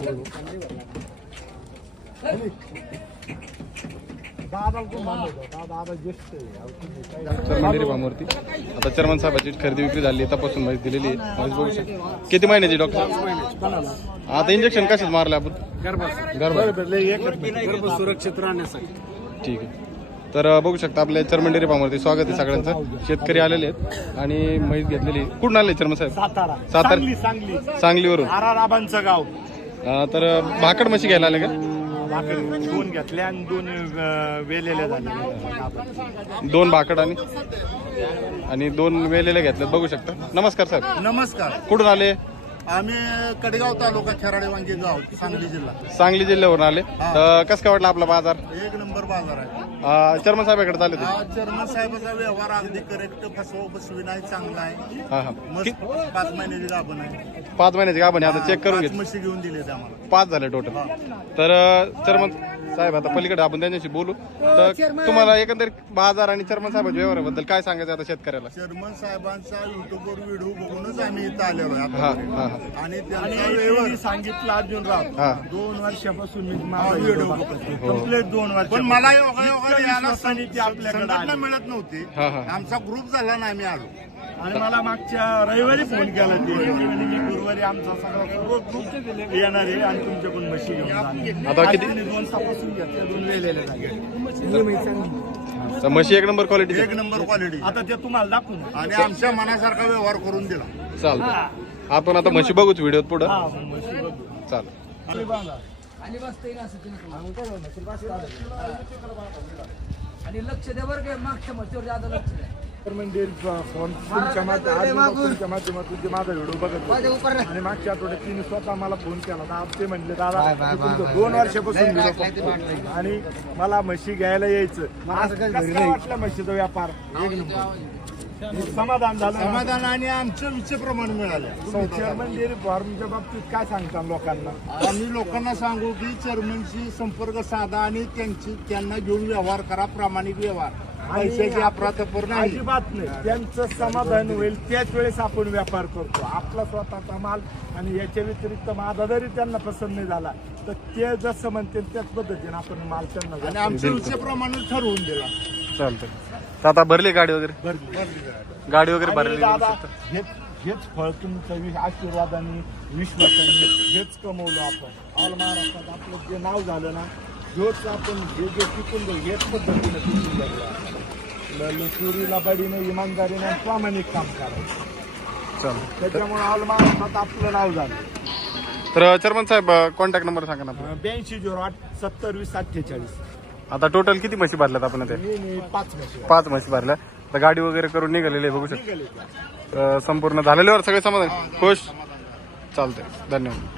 Dairy फार्मवरती आता चर्मन साहेबाची खरेदी विक्री झाली तपासून माहिती दिलेली आहे. म्हैस बघू शकता. किती महिन्याची डॉक्टर? आता इंजेक्शन कशात मारलं आपण? गर्भ सुरक्षित राहण्यासाठी ठीक आहे. तर बघू शकता आपल्या चर्मन डेअरी फार्मवरती स्वागत आहे सगळ्यांचं. शेतकरी आलेले आहेत आणि म्हैस घेतलेली. कुठून आले चर्मन साहेब? सातारा. सातारा. सांगली सांगली. सांगलीवरून. गाव. अं, तर भाकड म्हशी घ्यायला आले का? भाकरी दोन घेतल्या आणि दोन अं, वेलेल्या झाल्या. दोन भाकड आणि? आणि दोन वेलेले घेतले बघू शकता. नमस्कार साहेब. नमस्कार. कुठून आले? आम्ही कडेगाव तालुका खेराडे वांगी गाव सांगली जिल्हा. सांगली जिल्ह्यावरून आले. तर कसं काय वाटलं आपला बाजार? एक नंबर बाजार आहे. अं, चर्मन साहेबाकडे चालले हा चेअरमन साहेबाचा व्यवहार अगदी करेक्ट फसव बसवी नाही चांगला आहे. हा हा. मस्त पाच महिन्याची गाभण आहे. पाच महिन्याचे गाभण आहे. आता चेक करून पाच घेत म्हशी घेऊन दिले आम्हाला. पाच झाले टोटल तर अं, चर्मन साहेब आता पलीकडे आपण त्यांच्याशी बोलू. तर तुम्हाला एकंदरीत बाजार आणि चर्मन साहेबाच्या व्यवहाराबद्दल काय सांगायचं आता शेतकऱ्याला? चेअरमन साहेबांचा युट्यूबवर व्हिडिओ बघूनच आम्ही इथं आलेलो आहे हा आता. हा हा. आणि मी सांगितलं अर्जुन राव हा. दोन वर्षापासून मी हा, बघतो. कंप्लीट दोन वर्ष पण मला योगायोगाने याला ते आपल्याकडे संघटना आले. मिळत नव्हती. हा हा. आमचा ग्रुप झाला ना आम्ही आलो. आणि मला मागच्या रविवारी फोन केला ते. म्हणजे की गुरुवारी आमचा सगळा ग्रुप येणार आहे आणि तुमच्याकडून म्हशी घेऊन जाणार. आता किती- आज त्यांनी दोन घेतल्या दोन झाल्या तर म्हशी एक नंबर क्वालिटी एक नंबर क्वालिटी आता ते तुम्हाला दाखवून आणि आमच्या मनासारखा व्यवहार करून दिला. चालतं आपण आता म्हशी बघूच व्हिडिओत पुढं. हा म्हशी बघू. चालेल. आणि लक्ष द्या बरं काय मागच्या मस्तीवर जादा लक्ष द्या. म्हणजे माध्यमातून ते माझा व्हिडिओ बघत होते. आणि मागच्या आठवड्यात तिने स्वतः मला फोन केला. ते म्हणले दादा मी तुमचं दोन वर्षापासून व्हिडिओ बघतो आणि मला म्हशी घ्यायला यायचं. आज कसं काय वाटलं म्हशीचा व्यापार? एक नंबर. समाधान झालं. समाधान आणि आमच्या विषयप्रमाणे मिळाले. चेअरमन डेअरी फार्मच्या बाबतीत काय सांगता लोकांना? आम्ही लोकांना सांगू की चेअरमनशी संपर्क साधा आणि त्यांची त्यांना घेऊन व्यवहार करा प्रामाणिक व्यवहार. पैशाची अफरातफर नाही. अजिबात नाही. त्यांचं समाधान होईल त्याच वेळेस आपण व्यापार करतो. आपला स्वतःचा माल आणि याच्या व्यतिरिक्त माझा जरी त्यांना पसंत नाही झाला. तर ते जसं म्हणते त्याच पद्धतीने आपण माल त्यांना आणि. आमच्या विषयप्रमाणे ठरवून दिला. चालतं तर आता भरली गाडी वगैरे? गाडी. वगैरे दादा शकता. हेच हेच फळ तुमचं आशीर्वादाने विश्वासाने हेच कमवलं आपण. ऑल महाराष्ट्रात आपलं जे नाव झालं ना हेच आपण जे जे टिकून घेऊ हेच पद्धतीने टिकून घ्यायला चोरीला बडीने इमानदारीने प्रामाणिक काम करायचं त्याच्यामुळे ऑल महाराष्ट्रात आपलं नाव झालं. तर चर्मन साहेब कॉन्टॅक्ट नंबर सांगा ना. ब्याऐंशी झिरो आठ सत्तर वीस अठ्ठेचाळीस. आता टोटल किती म्हशी भरल्यात आपण ते पाच म्हशी. पाच म्हशी भरल्या. तर गाडी वगैरे करून निघालेली आहे बघू शकता. संपूर्ण झालेल्यावर सगळे समाधान? खुश? चालतंय. धन्यवाद.